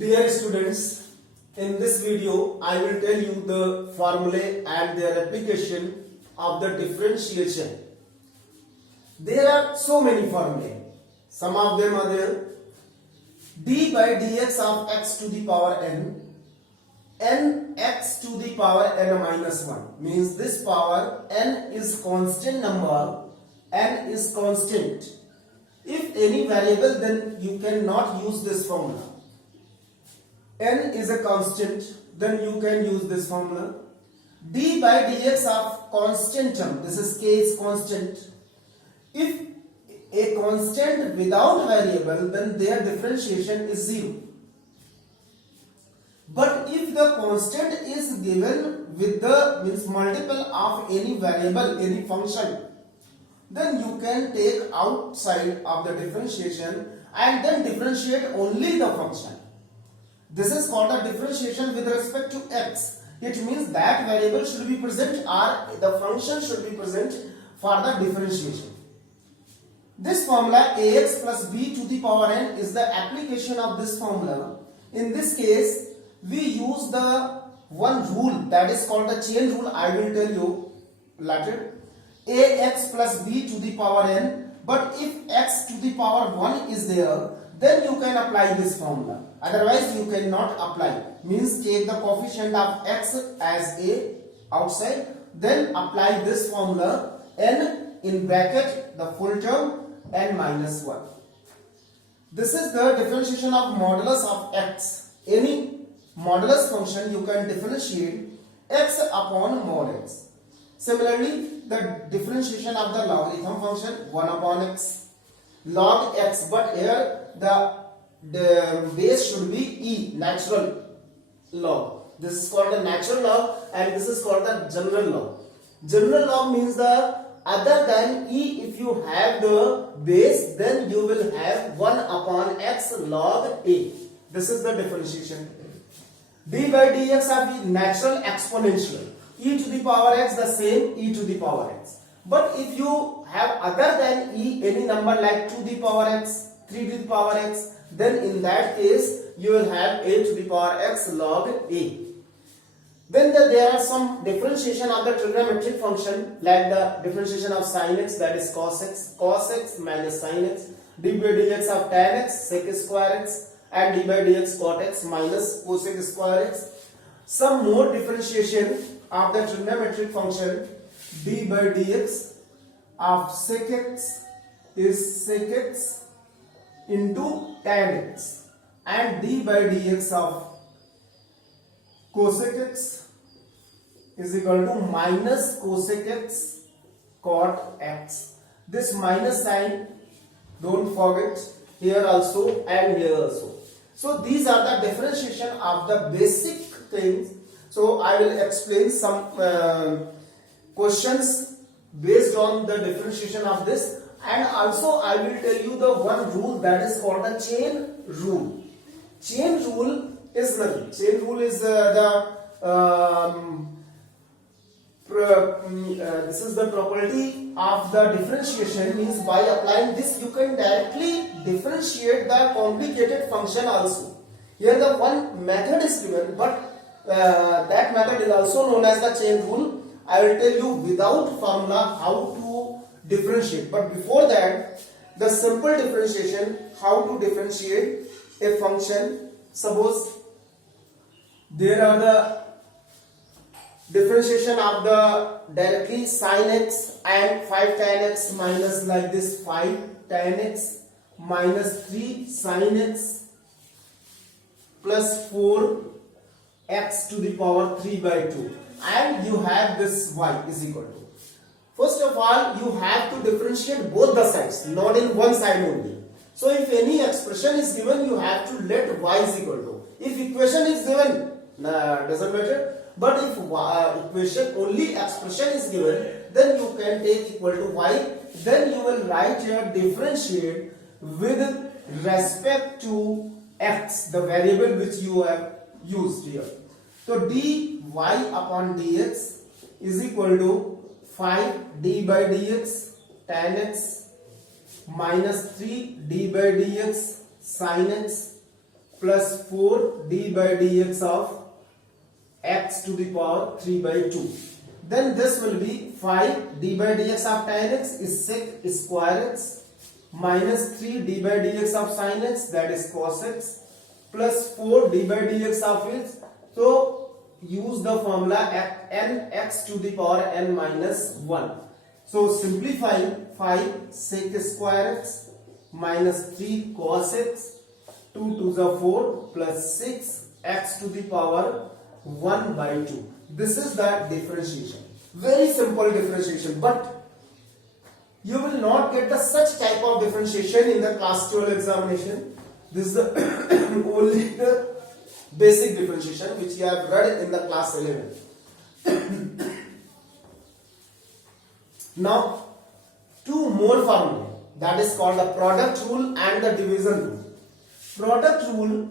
Dear students, in this video I will tell you the formulae and their application of the differentiation. There are so many formulae. Some of them are there. D by dx of x to the power n x to the power n minus 1 means this power n is constant number, n is constant. If any variable, then you cannot use this formula. N is a constant, then you can use this formula. D by dx of constant term, this is k is constant. If a constant without variable, then their differentiation is 0. But if the constant is given with the means multiple of any variable, any function, then you can take outside of the differentiation and then differentiate only the function. This is called a differentiation with respect to x. It means that variable should be present or the function should be present for the differentiation. This formula ax plus b to the power n is the application of this formula. In this case, we use the one rule that is called the chain rule. I will tell you later. Ax plus b to the power n, but if x to the power 1 is there, then you can apply this formula. Otherwise you cannot apply. Means take the coefficient of x as a outside, then apply this formula n in bracket the full term n minus 1. This is the differentiation of modulus of x. Any modulus function you can differentiate x upon mod x. Similarly, the differentiation of the logarithm function 1 upon x log x, but here the base should be e, natural log. This is called the natural log and this is called the general log. General log means the other than e, if you have the base, then you will have 1 upon x log a. This is the differentiation. D by dx of natural exponential. E to the power x, the same e to the power x. But if you have other than e any number like 2 to the power x, 3 to the power x, then in that case you will have a to the power x log a. Then there are some differentiation of the trigonometric function like the differentiation of sin x, that is cos x minus sin x, d by dx of tan x sec square x, and d by dx cot x minus cosec square x. Some more differentiation of the trigonometric function d by dx of sec x is sec x into tan x, and d by dx of cosec x is equal to minus cosec x cot x. This minus sign, don't forget, here also and here also. So these are the differentiation of the basic things. So I will explain some questions based on the differentiation of this, and also I will tell you the one rule that is called the chain rule. Chain rule is nothing. Chain rule is this is the property of the differentiation, means by applying this you can directly differentiate the complicated function also. Here the one method is given, but that method is also known as the chain rule. I will tell you without formula how to differentiate, but before that the simple differentiation, how to differentiate a function. Suppose there are the differentiation of the directly sin x and 5 tan x minus like this 5 tan x minus 3 sin x plus 4 x to the power 3 by 2, and you have this y is equal to. First of all, you have to differentiate both the sides, not in one side only. So if any expression is given, you have to let y is equal to. If equation is given, doesn't matter. But if equation only expression is given, then you can take equal to y. Then you will write here differentiate with respect to x, the variable which you have used here. So dy upon dx is equal to 5 d by dx tan x minus 3 d by dx sin x plus 4d by dx of x to the power 3 by 2. Then this will be 5d by dx of tan x is sec square x minus 3d by dx of sin x, that is cos x, plus 4d by dx of it. So use the formula nx to the power n minus 1. So simplifying 5 sec square x minus 3 cos x, 2 to the 4 plus 6 x to the power 1 by 2. This is the differentiation. Very simple differentiation, but you will not get the such type of differentiation in the class 12 examination. This is the only the basic differentiation which you have read in the class 11. Now two more formulae, that is called the product rule and the division rule. Product rule,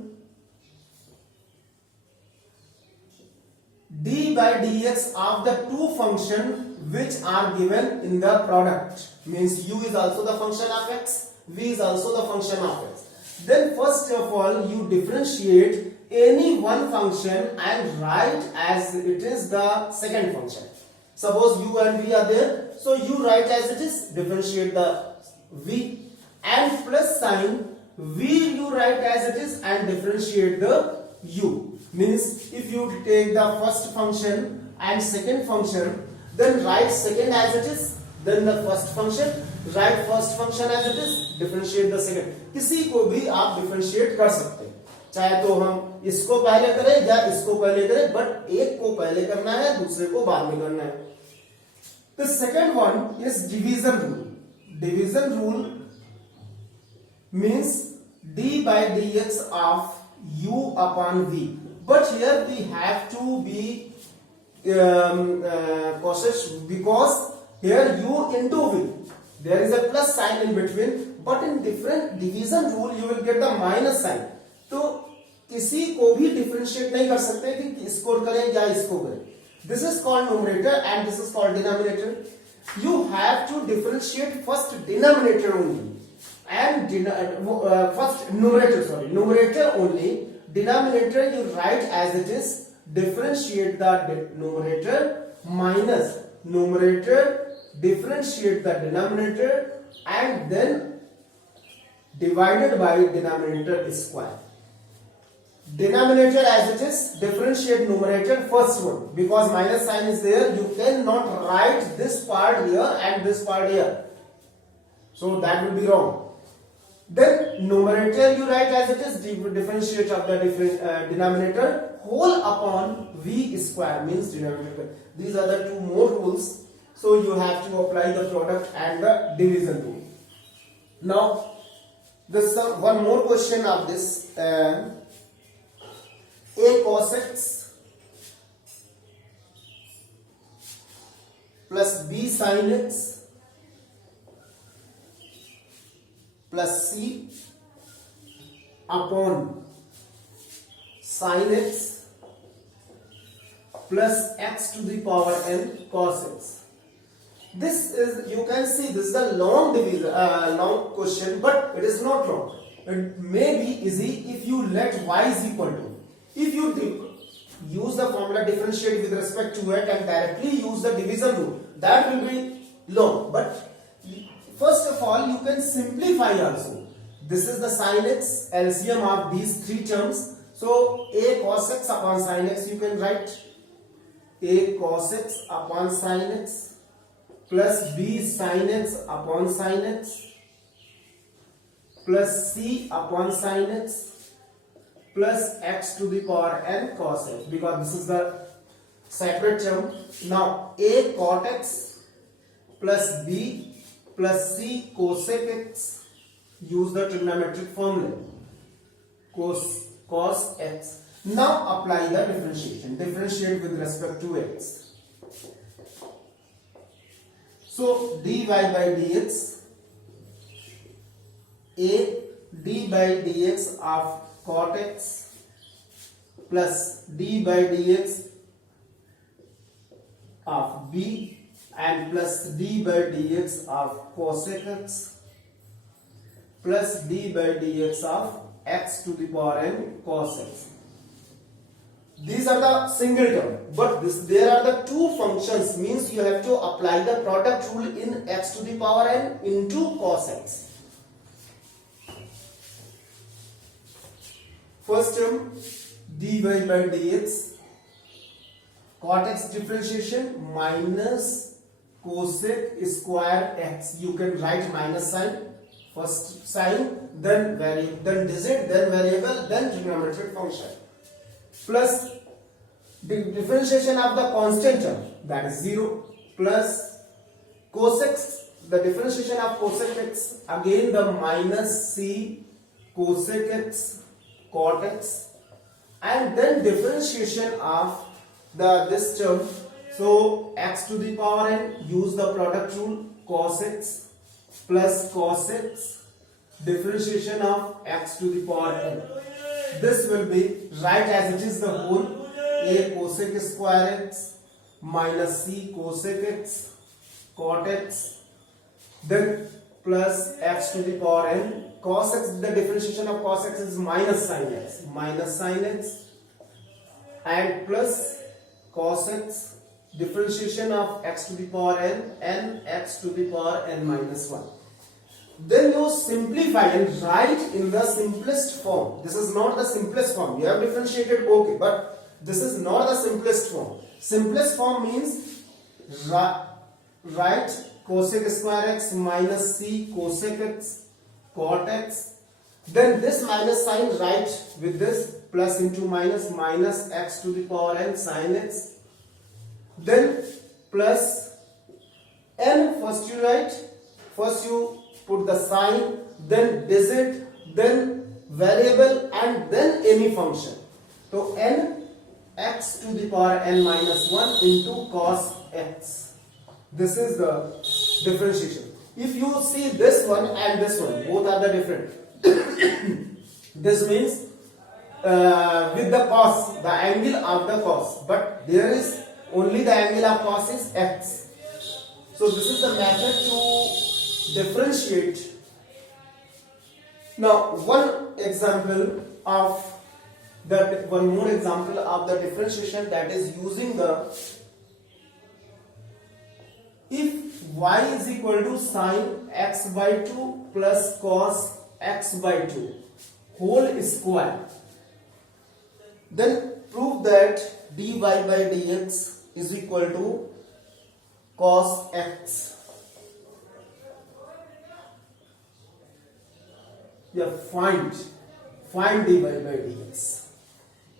d by dx of the two function which are given in the product, means u is also the function of x, v is also the function of x. Then first of all you differentiate any one function and write as it is the second function. Suppose u and v are there, so you write as it is, differentiate the v, and plus sign v you write as it is and differentiate the u. Means if you take the first function and second function, then write second as it is, then the first function, write first function as it is, differentiate the second. किसी को भी आप differentiate कर सकते हैं, चाहे तो हम इसको पहले करें या इसको पहले करें, बट एक को पहले करना है दूसरे को बाद में करना है. The second one is division rule. Division rule means d by dx of u upon v. But here we have to be cautious because here u into v, there is a plus sign in between, but in different division rule you will get the minus sign. तो किसी को भी differentiate नहीं कर सकते कि इसको करें या इसको करें. This is called numerator and this is called denominator. You have to differentiate first denominator only and first numerator only. Denominator you write as it is, differentiate the numerator, minus numerator, differentiate the denominator, and then divided by denominator square. Denominator as it is, differentiate numerator first one, because minus sign is there, you cannot write this part here and this part here, so that will be wrong. Then numerator you write as it is, differentiate of the denominator, whole upon v square, means denominator. These are the two more rules, so you have to apply the product and the division rule. Now this one more question of this, a cos x plus b sin x plus c upon sin x plus x to the power n cos x. This is, you can see, this is a long division, long question, but it is not long. It may be easy if you let y is equal to, if you use the formula differentiate with respect to it and directly use the division rule, that will be long. But first of all you can simplify also. This is the sin x, LCM of these three terms. So a cos x upon sin x, you can write a cos x upon sin x plus b sin x upon sin x plus c upon sin x plus x to the power n cos x, because this is the separate term. Now a cot x plus b plus c cosec x, use the trigonometric formula, cos x. Now apply the differentiation, differentiate with respect to x. So dy by dx, a d by dx of cot x plus d by dx of b and plus d by dx of cosec x plus d by dx of x to the power n cos x. These are the single term, but there are the two functions, means you have to apply the product rule in x to the power n into cos x. First term dy by dx cot x differentiation minus cosec square x. You can write minus sign, first sign, then variable, then digit, then variable, then trigonometric function, plus the differentiation of the constant term, that is 0, plus cosec, the differentiation of cosec x, again the minus c cosec x cot x, and then differentiation of this term. So x to the power n, use the product rule, cos x plus cos x, differentiation of x to the power n. This will be right as it is, the whole a cosec square x minus c cosec x cot x, then plus x to the power n. Cos x, the differentiation of cos x is minus sin x, and plus cos x, differentiation of x to the power n, and x to the power n minus 1. Then you simplify and write in the simplest form. This is not the simplest form. You have differentiated, okay, but this is not the simplest form. Simplest form means write cosec square x minus c cosec x cot x. Then this minus sign write with this plus into minus, minus x to the power n sin x. Then plus n, first you write, first you put the sign, then digit, then variable, and then any function. So n x to the power n minus 1 into cos x. This is the differentiation. If you see this one and this one, both are the different. This means with the cos, the angle of the cos, but there is only the angle of cos is x. So this is the method to differentiate. Now one more example of the differentiation, that is using the, if y is equal to sin x by 2 plus cos x by 2 whole square, then prove that dy by dx is equal to cos x. Yeah, find dy by dx.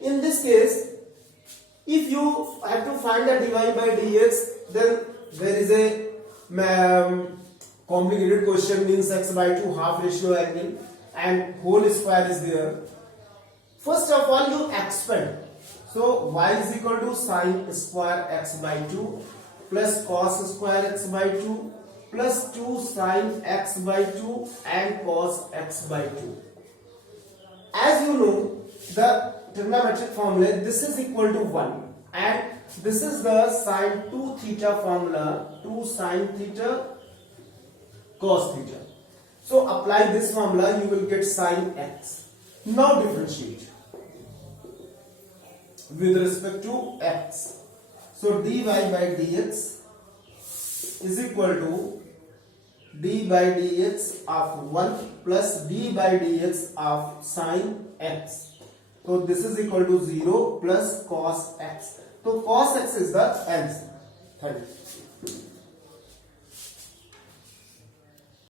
In this case, if you have to find the dy by dx, then there is a complicated question, means x by 2 half ratio angle and whole square is there. First of all, you expand. So y is equal to sin square x by 2 plus cos square x by 2 plus 2 sin x by 2 and cos x by 2. As you know, the trigonometric formula, this is equal to 1, and this is the sin 2 theta formula, 2 sin theta cos theta. So apply this formula, you will get sin x. Now differentiate with respect to x. So dy by dx is equal to d by dx of 1 plus d by dx of sin x. So this is equal to 0 plus cos x. So cos x is the answer. Thank you.